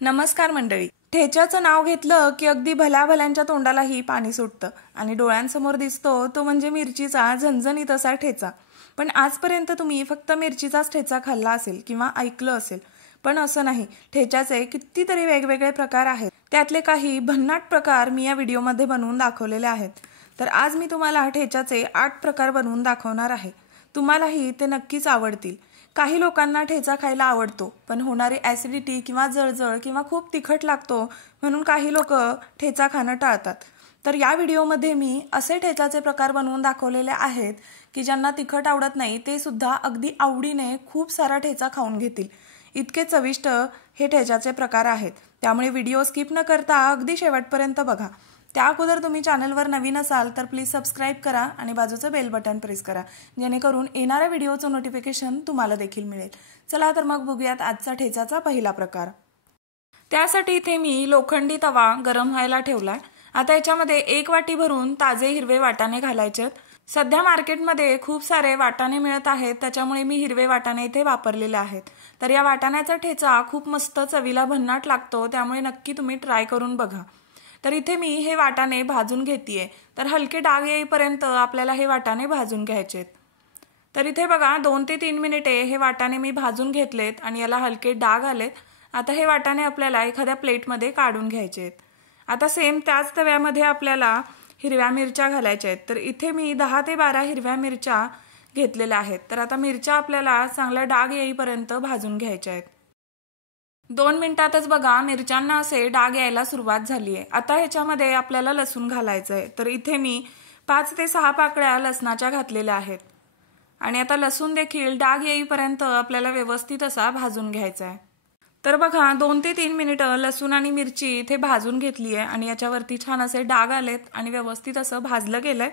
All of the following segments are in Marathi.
नमस्कार मंडळी. ठेच्याचं नाव घेतलं की अगदी भल्याभल्यांच्या तोंडालाही पाणी सुटतं आणि डोळ्यांसमोर दिसतो तो म्हणजे मिरचीचा झणझणीत असा ठेचा. पण आजपर्यंत तुम्ही फक्त मिरचीचाच ठेचा खाल्ला असेल किंवा ऐकलं असेल, पण असं नाही. ठेच्याचे कितीतरी वेगवेगळे प्रकार आहेत. त्यातले काही भन्नाट प्रकार मी या व्हिडिओमध्ये बनवून दाखवलेले आहेत. तर आज मी तुम्हाला ठेच्याचे 8 प्रकार बनवून दाखवणार आहे. तुम्हालाही ते नक्कीच आवडतील. काही लोकांना ठेचा खायला आवडतो, पण होणारी ॲसिडिटी किंवा जळजळ किंवा खूप तिखट लागतो म्हणून काही लोक ठेचा खाणं टाळतात. तर या व्हिडिओमध्ये मी असे ठेचाचे प्रकार बनवून दाखवलेले आहेत की ज्यांना तिखट आवडत नाही ते सुद्धा अगदी आवडीने खूप सारा ठेचा खाऊन घेतील. इतके चविष्ट हे ठेचाचे प्रकार आहेत. त्यामुळे व्हिडिओ स्किप न करता अगदी शेवटपर्यंत बघा. त्या अगोदर तुम्ही चॅनलवर नवीन असाल तर प्लीज सबस्क्राईब करा आणि बाजूचं बेल बटन प्रेस करा, जेणेकरून येणाऱ्या व्हिडिओचं नोटिफिकेशन तुम्हाला देखील मिळेल. चला तर मग बघूयात आजचा ठेचाचा पहिला प्रकार. त्यासाठी इथे मी लोखंडी तवा गरम व्हायला ठेवलाय. आता याच्यामध्ये 1 वाटी भरून ताजे हिरवे वाटाणे घालायचे. सध्या मार्केटमध्ये खूप सारे वाटाणे मिळत आहेत, त्याच्यामुळे मी हिरवे वाटाणे इथे वापरलेले आहेत. तर या वाटाण्याचा ठेचा खूप मस्त चवीला भन्नाट लागतो, त्यामुळे नक्की तुम्ही ट्राय करून बघा. तर इथे मी हे वाटाणे भाजून घेतेय. तर हलके डाग येईपर्यंत आपल्याला हे वाटाणे भाजून घ्यायचेत. तर इथे बघा 2 ते 3 मिनिटे हे वाटाणे मी भाजून घेतलेत आणि याला हलके डाग आलेत. आता हे वाटाणे आपल्याला एखाद्या प्लेटमध्ये काढून घ्यायचेत. आता सेम त्याच तव्यामध्ये आपल्याला हिरव्या मिरच्या घालायच्या आहेत. तर इथे मी 10 ते 12 हिरव्या मिरच्या घेतलेल्या आहेत. तर आता मिरच्या आपल्याला चांगला डाग येईपर्यंत भाजून घ्यायच्या आहेत. 2 मिनिटातच बघा मिरच्यांना असे डाग यायला सुरुवात झाली आहे. आता ह्याच्यामध्ये आपल्याला लसूण घालायचं आहे. तर इथे मी 5 ते 6 पाकळ्या लसणाच्या घातलेल्या आहेत आणि आता लसूण देखील डाग येईपर्यंत आपल्याला व्यवस्थित असा भाजून घ्यायचा आहे. तर बघा 2 ते 3 मिनिटं लसूण आणि मिरची इथे भाजून घेतली आहे आणि याच्यावरती छान असे डाग आलेत आणि व्यवस्थित असं भाजलं गेलंय.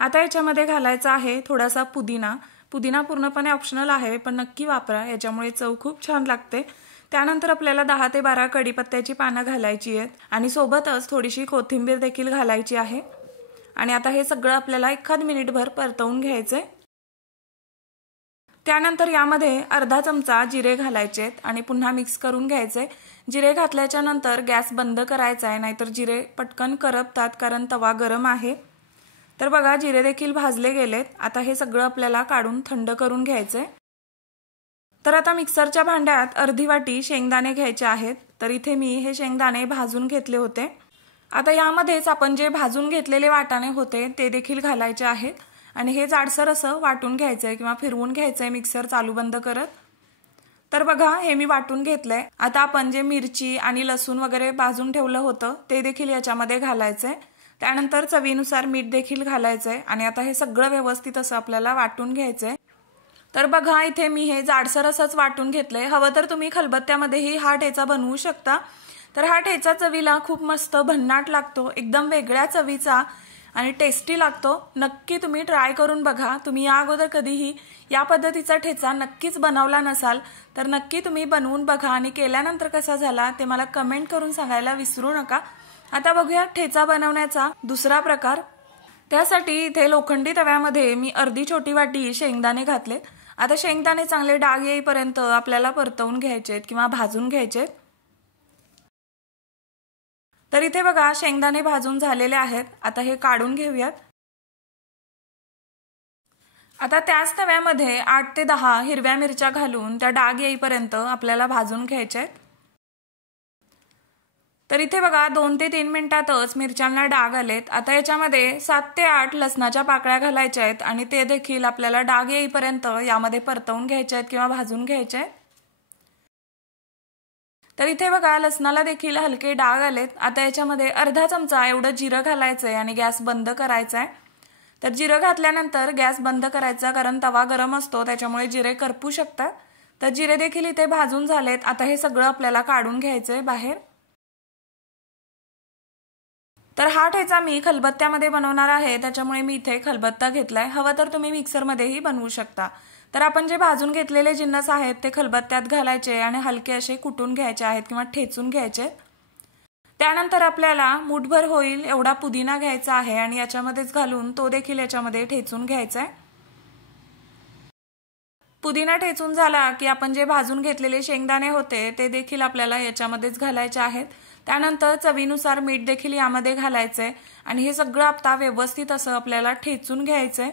आता याच्यामध्ये घालायचा आहे थोडासा पुदिना. पुदिना पूर्णपणे ऑप्शनल आहे, पण नक्की वापरा, याच्यामुळे चव खूप छान लागते. त्यानंतर आपल्याला 10 ते 12 कढीपत्त्याची पानं घालायची आहेत आणि सोबतच थोडीशी कोथिंबीर देखील घालायची आहे. आणि आता हे सगळं आपल्याला 1 मिनिटभर परतवून घ्यायचंय. त्यानंतर यामध्ये अर्धा चमचा जिरे घालायचे आहेत आणि पुन्हा मिक्स करून घ्यायचे. जिरे घातल्याच्या नंतर गॅस बंद करायचा आहे, नाहीतर जिरे पटकन करपतात कारण तवा गरम आहे. तर बघा जिरे देखील भाजले गेलेत. आता हे सगळं आपल्याला काढून थंड करून घ्यायचंय. तर आता मिक्सरच्या भांड्यात अर्धी वाटी शेंगदाणे घ्यायचे आहेत. तर इथे मी हे शेंगदाणे भाजून घेतले होते. आता यामध्येच आपण जे भाजून घेतलेले वाटाणे होते ते देखील घालायचे आहेत आणि हे जाडसर असं वाटून घ्यायचंय किंवा फिरवून घ्यायचंय मिक्सर चालू बंद करत. तर बघा हे मी वाटून घेतलंय. आता आपण जे मिरची आणि लसूण वगैरे भाजून ठेवलं होतं ते देखील याच्यामध्ये घालायचंय. त्यानंतर चवीनुसार मीठ देखील घालायचंय आणि आता हे सगळं व्यवस्थित असं आपल्याला वाटून घ्यायचंय. तर बघा इथे मी हे जाडसर असंच वाटून घेतलंय. हवं तर तुम्ही खलबत्त्यामध्येही हा ठेचा बनवू शकता. तर हा ठेचा चवीला खूप मस्त भन्नाट लागतो, एकदम वेगळ्या चवीचा आणि टेस्टी लागतो. नक्की तुम्ही ट्राय करून बघा. तुम्ही या अगोदर कधीही या पद्धतीचा ठेचा नक्कीच बनवला नसाल तर नक्की तुम्ही बनवून बघा आणि केल्यानंतर कसा झाला ते मला कमेंट करून सांगायला विसरू नका. आता बघूया ठेचा बनवण्याचा दुसरा प्रकार. त्यासाठी इथे लोखंडी तव्यामध्ये मी अर्धी छोटी वाटी शेंगदाणे घातले. आता शेंगदाणे चांगले डाग येईपर्यंत आपल्याला परतवून घ्यायचेत किंवा भाजून घ्यायचेत. तर इथे बघा शेंगदाणे भाजून झालेले आहेत. आता हे काढून घेऊयात. आता त्याच तव्यामध्ये 8 ते 10 हिरव्या मिरच्या घालून त्या डाग येईपर्यंत आपल्याला भाजून घ्यायचे आहेत. तर इथे बघा 2 ते 3 मिनिटातच मिरच्यांना डाग आलेत. आता याच्यामध्ये 7 ते 8 लसणाच्या पाकळ्या घालायच्या आहेत आणि ते देखील आपल्याला डाग येईपर्यंत यामध्ये परतवून घ्यायचे आहेत किंवा भाजून घ्यायचे आहेत. तर इथे बघा लसणाला देखील हलके डाग आलेत. आता याच्यामध्ये अर्धा चमचा एवढं जिरं घालायचंय आणि गॅस बंद करायचा आहे. तर जिरं घातल्यानंतर गॅस बंद करायचा कारण तवा गरम असतो, त्याच्यामुळे जिरे करपू शकतात. तर जिरे देखील इथे भाजून झालेत. आता हे सगळं आपल्याला काढून घ्यायचंय बाहेर. तर हा ठेचा मी खलबत्त्यामध्ये बनवणार आहे, त्याच्यामुळे मी इथे खलबत्ता घेतलाय. हवं तर तुम्ही मिक्सरमध्येही बनवू शकता. तर आपण जे भाजून घेतलेले जिन्नस आहेत ते खलबत्त्यात घालायचे आणि हलके असे कुटून घ्यायचे आहेत किंवा ठेचून घ्यायचे. त्यानंतर आपल्याला मुठभर होईल एवढा पुदिना घ्यायचा आहे आणि याच्यामध्येच घालून तो देखील याच्यामध्ये ठेचून घ्यायचा आहे. पुदिना ठेचून झाला की आपण जे भाजून घेतलेले शेंगदाणे होते ते देखील आपल्याला याच्यामध्येच घालायचे आहेत। त्यानंतर चवीनुसार मीठ देखील यामध्ये घालायचंय आणि हे सगळं आता व्यवस्थित असं आपल्याला ठेचून घ्यायचंय।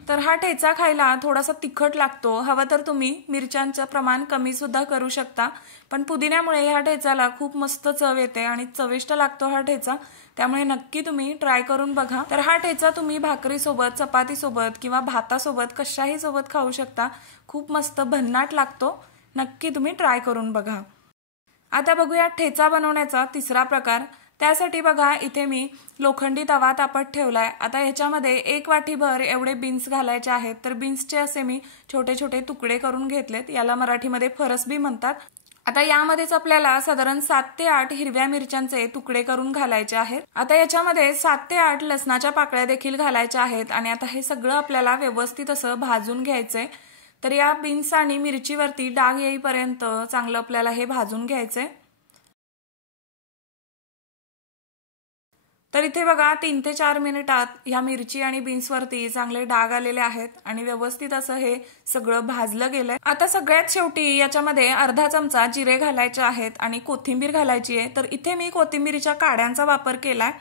तर हा ठेचा खायला थोडासा तिखट लागतो, हवं तर तुम्ही मिरच्यांचं प्रमाण कमी सुद्धा करू शकता, पण पुदिन्यामुळे ह्या ठेचाला खूप मस्त चव येते आणि चविष्ट लागतो हा ठेचा, त्यामुळे नक्की तुम्ही ट्राय करून बघा। तर हा ठेचा तुम्ही भाकरी सोबत, चपाती सोबत किंवा भातासोबत कशाही सोबत खाऊ शकता, खूप मस्त भन्नाट लागतो, नक्की तुम्ही ट्राय करून बघा। आता बघूया ठेचा बनवण्याचा तिसरा प्रकार। त्यासाठी बघा इथे मी लोखंडी तवा तापत ठेवलाय। आता याच्यामध्ये 1 वाटीभर एवढे बीन्स घालायचे आहेत। तर बीन्सचे असे मी छोटे छोटे तुकडे करून घेतलेत, याला मराठीमध्ये फरसबी म्हणतात। आता यामध्येच आपल्याला साधारण 7 ते 8 हिरव्या मिरच्यांचे तुकडे करून घालायचे आहेत। आता याच्यामध्ये 7 ते 8 लसणाच्या पाकळ्या देखील घालायच्या आहेत आणि आता हे सगळं आपल्याला व्यवस्थित असं भाजून घ्यायचंय। तर या बीन्स आणि मिरचीवरती डाग येईपर्यंत चांगलं आपल्याला हे भाजून घ्यायचंय। तर इथे बघा 3 ते 4 मिनिटात ह्या मिरची आणि बीन्सवरती चांगले डाग आलेले आहेत आणि व्यवस्थित असं हे सगळं भाजलं गेलंय। आता सगळ्यात शेवटी याच्यामध्ये अर्धा चमचा जिरे घालायचे आहेत आणि कोथिंबीर घालायची आहे। तर इथे मी कोथिंबीरीच्या काड्यांचा वापर केलाय।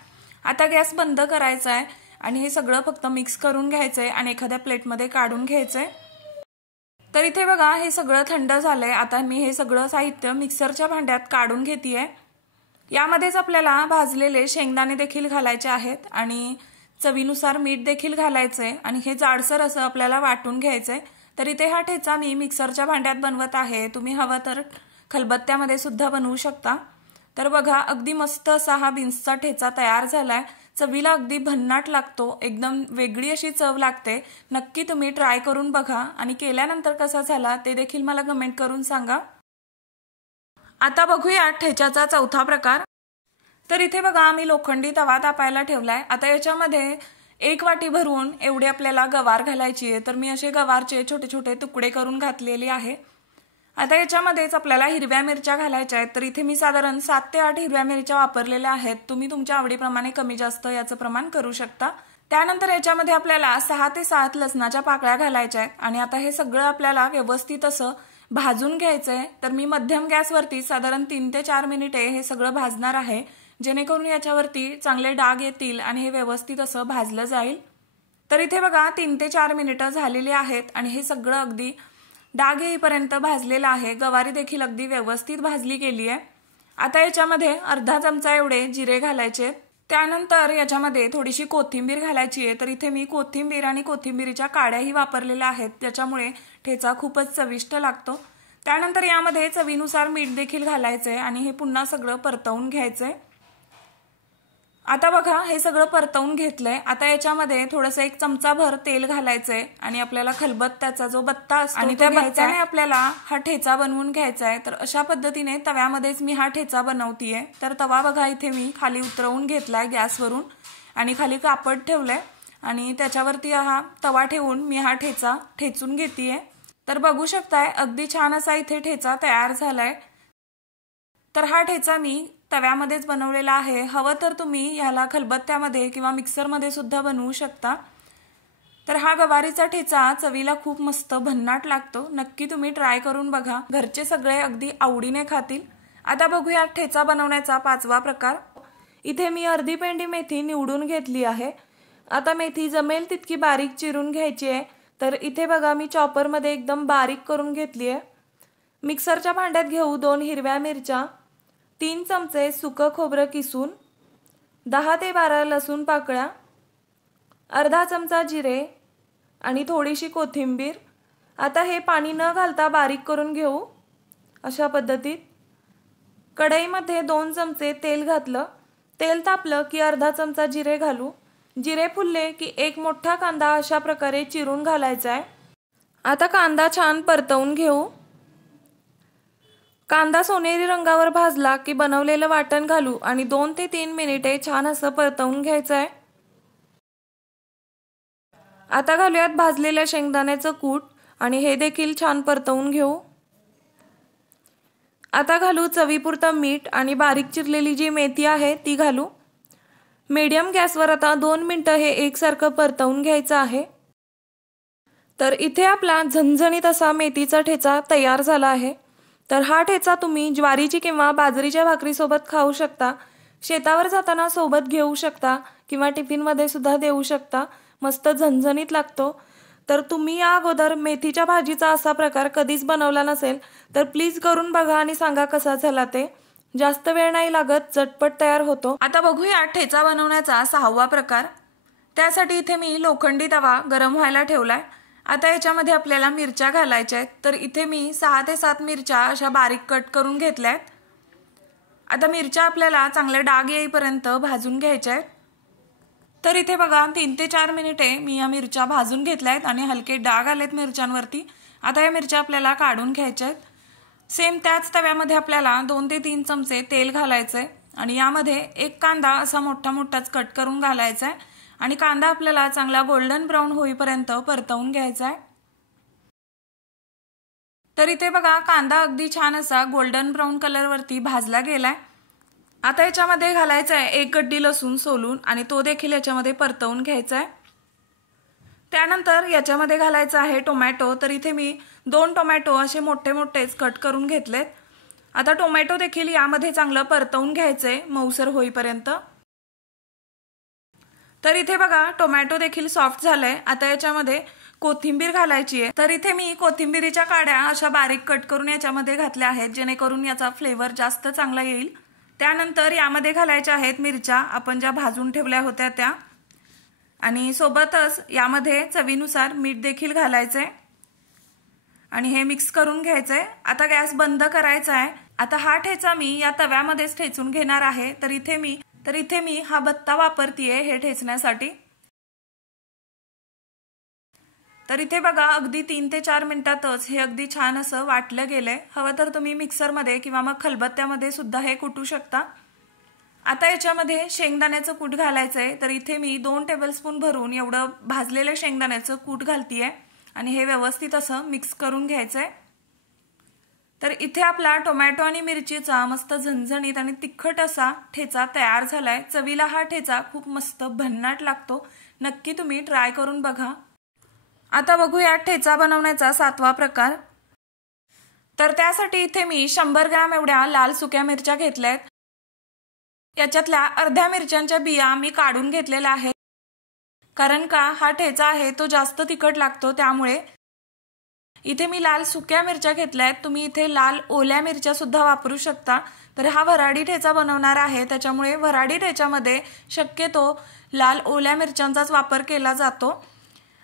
आता गॅस बंद करायचा आहे आणि हे सगळं फक्त मिक्स करून घ्यायचंय आणि एखाद्या प्लेटमध्ये काढून घ्यायचंय। तर इथे बघा हे सगळं थंड झालंय। आता मी हे सगळं साहित्य मिक्सरच्या भांड्यात काढून घेतेय। यामध्येच आपल्याला भाजलेले शेंगदाणे देखील घालायचे आहेत आणि चवीनुसार मीठ देखील घालायचंय आणि हे जाडसर असं आपल्याला वाटून घ्यायचंय। तर इथे हा ठेचा मी मिक्सरच्या भांड्यात बनवत आहे, तुम्ही हवं तर खलबत्त्यामध्ये सुद्धा बनवू शकता। तर बघा अगदी मस्त असा हा बीन्सचा ठेचा तयार झालाय, चवीला अगदी भन्नाट लागतो, एकदम वेगळी अशी चव लागते। नक्की तुम्ही ट्राय करून बघा आणि केल्यानंतर कसा झाला ते देखील मला कमेंट करून सांगा। आता बघूया ठेच्याचा चौथा प्रकार। तर इथे बघा मी लोखंडी तवा तापायला ठेवलाय। आता याच्यामध्ये 1 वाटी भरून एवढी आपल्याला गवार घालायची आहे। तर मी असे गवारचे छोटे छोटे तुकडे करून घातलेले आहे। आता याच्यामध्येच आपल्याला हिरव्या मिरच्या घालायच्या आहेत। तर इथे मी साधारण 7 ते 8 हिरव्या मिरच्या वापरलेल्या आहेत, तुम्ही तुमच्या आवडीप्रमाणे कमी जास्त याचं प्रमाण करू शकता। त्यानंतर याच्यामध्ये आपल्याला 6 ते 7 लसणाच्या पाकळ्या घालायच्या आहेत आणि आता हे सगळं आपल्याला व्यवस्थित असं भाजून घ्यायचंय। तर मी मध्यम गॅसवरती साधारण 3 ते 4 मिनिटे हे सगळं भाजणार आहे, जेणेकरून याच्यावरती चांगले डाग येतील आणि हे व्यवस्थित असं भाजलं जाईल। तर इथे बघा 3 ते 4 मिनिटं झालेली आहेत आणि हे सगळं अगदी डाग येईपर्यंत भाजलेलं आहे। गवारी देखील अगदी व्यवस्थित भाजली गेली आहे। आता याच्यामध्ये अर्धा चमचा एवढे जिरे घालायचे। त्यानंतर याच्यामध्ये थोडीशी कोथिंबीर घालायची आहे। तर इथे मी कोथिंबीर आणि कोथिंबीरीच्या काड्याही वापरलेल्या आहेत, त्याच्यामुळे ठेचा खूपच चविष्ट लागतो। त्यानंतर यामध्ये चवीनुसार मीठ देखील घालायचंय आणि हे पुन्हा सगळं परतवून घ्यायचंय। आता बघा हे सगळं परतवून घेतलंय। आता याच्यामध्ये थोडंसं 1 चमचाभर तेल घालायचंय आणि आपल्याला खलबत्त्याचा जो बत्ता असतो आणि त्या बत्त्याने आपल्याला हा ठेचा बनवून घ्यायचा आहे। तर अशा पद्धतीने तव्यामध्येच मी हा ठेचा बनवतीये। तर तवा बघा इथे मी खाली उतरवून घेतलाय गॅसवरून आणि खाली कापड ठेवलंय आणि त्याच्यावरती हा तवा ठेवून मी हा ठेचा ठेचून घेतेय। तर बघू शकताय अगदी छान असा इथे ठेचा तयार झालाय। तर हा ठेचा मी तव्यामध्येच बनवलेला आहे, हवं तर तुम्ही याला खलबत्त्यामध्ये किंवा मिक्सरमध्ये सुद्धा बनवू शकता। तर हा गवारीचा ठेचा चवीला खूप मस्त भन्नाट लागतो, नक्की तुम्ही ट्राय करून बघा, घरचे सगळे अगदी आवडीने खातील। आता बघूया ठेचा बनवण्याचा 5वा प्रकार। इथे मी अर्धी पेंडी मेथी निवडून घेतली आहे। आता मेथी जमेल तितकी बारीक चिरून घ्यायची आहे। तर इथे बघा मी चॉपरमध्ये एकदम बारीक करून घेतली आहे। मिक्सरच्या भांड्यात घेऊ 2 हिरव्या मिरच्या, 3 चमचे सुकं खोबरं किसून, 10 ते 12 लसूण पाकळ्या, अर्धा चमचा जिरे आणि थोडीशी कोथिंबीर। आता हे पाणी न घालता बारीक करून घेऊ अशा पद्धतीत। कढईमध्ये 2 चमचे तेल घातलं, तेल तापलं की अर्धा चमचा जिरे घालू। जिरे फुलले की 1 मोठा कांदा अशा प्रकारे चिरून घालायचा आहे। आता कांदा छान परतवून घेऊ। कांदा सोनेरी रंगावर भाजला की बनवलेलं वाटण घालू आणि 2 ते 3 मिनिटे छान असं परतवून घ्यायचं आहे। आता घालूयात भाजलेल्या शेंगदाण्याचं कूट आणि हे देखील छान परतवून घेऊ। आता घालू चवीपुरतं मीठ आणि बारीक चिरलेली जी मेथी आहे ती घालू। मीडियम गॅसवर आता 2 मिनिटं हे एकसारखं परतवून घ्यायचं आहे। तर इथे आपला झणझणीत असा मेथीचा ठेचा तयार झाला आहे। तर हा ठेचा तुम्ही ज्वारीची किंवा बाजरीच्या भाकरीसोबत खाऊ शकता, शेतावर जाताना सोबत घेऊ शकता किंवा टिफिनमध्ये सुद्धा देऊ शकता। मस्त झणझणीत लागतो। तर तुम्ही या अगोदर मेथीच्या भाजीचा असा प्रकार कधीच बनवला नसेल तर प्लीज करून बघा आणि सांगा कसा झाला ते। जास्त वेळ नाही लागत, झटपट तयार होतो। आता बघूया ठेचा बनवण्याचा 6वा प्रकार। त्यासाठी इथे मी लोखंडी तवा गरम व्हायला ठेवलाय। आता याच्यामध्ये आपल्याला मिरच्या घालायच्या आहेत। तर इथे मी 6 ते 7 मिरच्या अशा बारीक कट करून घेतल्यात। आता मिरच्या आपल्याला चांगले डाग येईपर्यंत भाजून घ्यायच्या आहेत। तर इथे बघा 3 ते 4 मिनिटे मी या मिरच्या भाजून घेतल्यात आणि हलके डाग आलेत मिरच्यांवरती। आता या मिरच्या आपल्याला काढून घ्यायच्या आहेत। सेम त्याच तव्यामध्ये आपल्याला 2 ते 3 चमचे तेल घालायचंय आणि यामध्ये एक कांदा असा मोठा मोठाच कट करून घालायचा आहे आणि कांदा आपल्याला चांगला गोल्डन ब्राउन होईपर्यंत परतवून घ्यायचा आहे। तर इथे बघा कांदा अगदी छान असा गोल्डन ब्राउन कलरवरती भाजला गेलाय। आता याच्यामध्ये घालायचा आहे 1 गड्डी लसूण सोलून आणि तो देखील याच्यामध्ये परतवून घ्यायचा आहे। त्यानंतर याच्यामध्ये घालायचा आहे टोमॅटो। तर इथे मी 2 टोमॅटो असे मोठे मोठेच कट करून घेतलेत। आता टोमॅटो देखील यामध्ये चांगलं परतवून घ्यायचंय मऊसर होईपर्यंत। तर इथे बघा टोमॅटो देखील सॉफ्ट झालाय। आता याच्यामध्ये कोथिंबीर घालायची आहे। तर इथे मी कोथिंबीरीच्या काड्या अशा बारीक कट करून याच्यामध्ये घातल्या आहेत जेणेकरून याचा फ्लेवर जास्त चांगला येईल। त्यानंतर यामध्ये घालायच्या आहेत मिरच्या आपण ज्या भाजून ठेवल्या होत्या त्या आणि सोबतच यामध्ये चवीनुसार मीठ देखील घालायचंय आणि हे मिक्स करून घ्यायचंय। आता गॅस बंद करायचा आहे। आता हा ठेचा मी या तव्यामध्येच ठेचून घेणार आहे। तर इथे मी हा बत्ता वापरतीये हे ठेचण्यासाठी। तर इथे बघा अगदी 3 ते 4 मिनिटातच हे अगदी छान असं वाटलं गेलंय। हवं तर तुम्ही मिक्सरमध्ये किंवा मग खलबत्त्यामध्ये सुद्धा हे कुटू शकता। आता याच्यामध्ये शेंगदाण्याचं कूट घालायचंय। तर इथे मी 2 टेबलस्पून भरून एवढं भाजलेलं शेंगदाण्याचं कूट घालतीये आणि हे व्यवस्थित असं मिक्स करून घ्यायचंय। तर इथे आपला टोमॅटो आणि मिरचीचा मस्त झणझणीत आणि तिखट असा ठेचा तयार झालाय। चवीला हा ठेचा खूप मस्त भन्नाट लागतो, नक्की तुम्ही ट्राय करून बघा। आता बघूया ठेचा बनवण्याचा 7वा प्रकार। तर त्यासाठी इथे मी 100 ग्रॅम एवढ्या लाल सुक्या मिरच्या घेतल्यात। याच्यातल्या अर्ध्या मिरच्यांच्या बिया मी काढून घेतलेल्या आहेत, कारण का हा ठेचा आहे तो जास्त तिखट लागतो त्यामुळे। इथे मी लाल सुक्या मिरच्या घेतल्यात, तुम्ही इथे लाल ओल्या मिरच्या सुद्धा वापरू शकता। तर हा वऱ्हाडी ठेचा बनवणार आहे त्याच्यामुळे वऱ्हाडी ठेच्यामध्ये शक्यतो लाल ओल्या मिरच्यांचाच वापर केला जातो।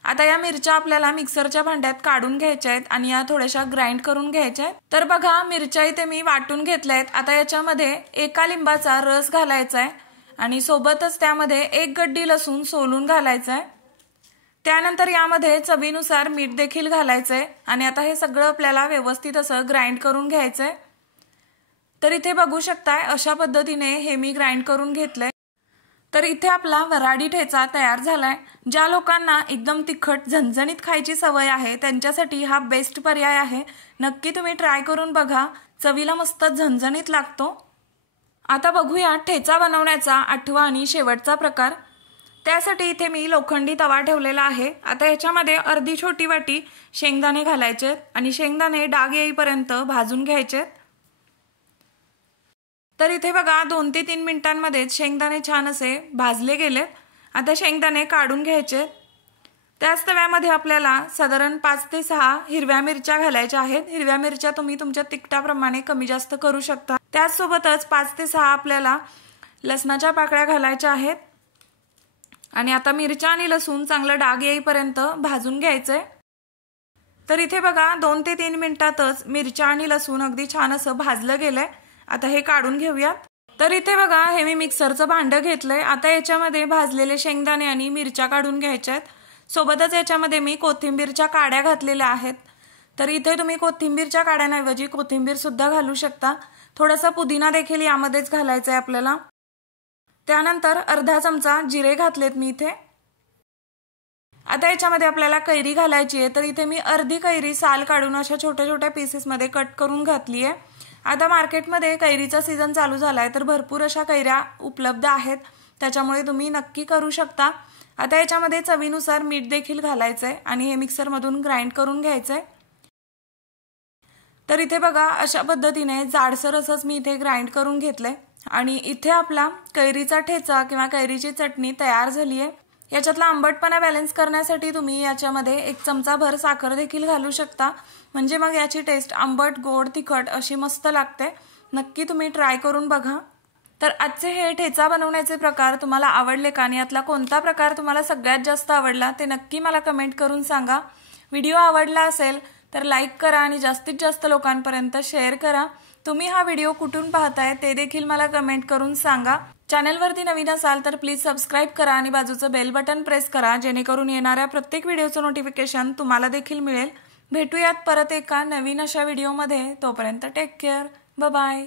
आता या मिरच्या आपल्याला मिक्सरच्या भांड्यात काढून घ्यायच्या आहेत आणि या थोड्याशा ग्राइंड करून घ्यायच्या आहेत। तर बघा मिरच्या इथे मी वाटून घेतल्यात। आता याच्यामध्ये 1 लिंबाचा रस घालायचा आहे आणि सोबतच त्यामध्ये 1 गड्डी लसूण सोलून घालायचा आहे। त्यानंतर यामध्ये चवीनुसार मीठ देखील घालायचंय आणि आता हे सगळं आपल्याला व्यवस्थित असं ग्राइंड करून घ्यायचंय। तर इथे बघू शकताय अशा पद्धतीने हे मी ग्राइंड करून घेतलंय। तर इथे आपला वऱ्हाडी ठेचा तयार झालाय। ज्या लोकांना एकदम तिखट झणझणीत खायची सवय आहे त्यांच्यासाठी हा बेस्ट पर्याय आहे, नक्की तुम्ही ट्राय करून बघा, चवीला मस्त झणझणीत लागतो। आता बघूया ठेचा बनवण्याचा 8वा आणि शेवटचा प्रकार। त्यासाठी इथे मी लोखंडी तवा ठेवलेला आहे। आता याच्यामध्ये अर्धी छोटी वाटी शेंगदाणे घालायचे आणि शेंगदाणे डाग येईपर्यंत भाजून घ्यायचे। तर इथे बघा 2 ते 3 मिनिटांमध्ये शेंगदाणे छान असे भाजले गेलेत। आता शेंगदाणे काढून घ्यायचे। त्याच तव्यामध्ये आपल्याला साधारण 5 ते 6 हिरव्या मिरच्या घालायच्या आहेत। हिरव्या मिरच्या तुम्ही तुमच्या तिखटाप्रमाणे कमी जास्त करू शकता। त्याचसोबतच 5 ते 6 आपल्याला लसणाच्या पाकळ्या घालायच्या आहेत आणि आता मिरच्या आणि लसूण चांगलं डाग येईपर्यंत भाजून घ्यायचंय। तर इथे बघा 2 ते 3 मिनिटातच मिरच्या आणि लसूण अगदी छान असं भाजलं गेलंय। आता हे काढून घेऊयात। तर इथे बघा हे मी मिक्सरचं भांडं घेतलंय। आता याच्यामध्ये भाजलेले शेंगदाणे आणि मिरच्या काढून घ्यायच्या आहेत। सोबतच याच्यामध्ये मी कोथिंबीरच्या काड्या घातलेल्या आहेत। तर इथे तुम्ही कोथिंबीरच्या काड्यांऐवजी कोथिंबीर सुद्धा घालू शकता। थोडासा पुदिना देखील यामध्येच घालायचा आहे आपल्याला। त्यानंतर अर्धा चमचा जिरे घातलेत मी इथे। आता याच्यामध्ये आपल्याला कैरी घालायची आहे। तर इथे मी अर्धी कैरी साल काढून अशा छोट्या छोट्या पीसेस मध्ये कट करून घातली आहे। आता मार्केटमध्ये कैरीचा सीझन चालू झालाय तर भरपूर अशा कैऱ्या उपलब्ध आहेत, त्याच्यामुळे तुम्ही नक्की करू शकता। आता याच्यामध्ये चवीनुसार मीठ देखील घालायचंय आणि हे मिक्सरमधून ग्राइंड करून घ्यायचंय। तर इथे बघा अशा पद्धतीने जाडसर असंच मी इथे ग्राइंड करून घेतलंय आणि इथे आपला कैरीचा ठेचा किंवा कैरीची चटणी तयार झाली आहे। याच्यातला आंबटपणा बॅलन्स करण्यासाठी तुम्ही याच्यामध्ये 1 चमचाभर साखर देखील घालू शकता, म्हणजे मग याची टेस्ट आंबट गोड तिखट अशी मस्त लागते। नक्की तुम्ही ट्राय करून बघा। तर आजचे हे ठेचा बनवण्याचे प्रकार तुम्हाला आवडले का आणि यातला कोणता प्रकार तुम्हाला सगळ्यात जास्त आवडला ते नक्की मला कमेंट करून सांगा। व्हिडिओ आवडला असेल तर लाईक करा आणि जास्तीत जास्त लोकांपर्यंत शेअर करा। तुम्ही हा व्हिडिओ कुठून पाहताय ते देखील मला कमेंट करून सांगा। चॅनलवरती नवीन असाल तर प्लीज सबस्क्राइब करा आणि बाजूचं बेल बटन प्रेस करा, जेणेकरून येणाऱ्या प्रत्येक व्हिडिओचं नोटिफिकेशन तुम्हाला देखील मिळेल। भेटूयात परत एका नवीन अशा व्हिडिओमध्ये, तोपर्यंत टेक केअर, बाय बाय।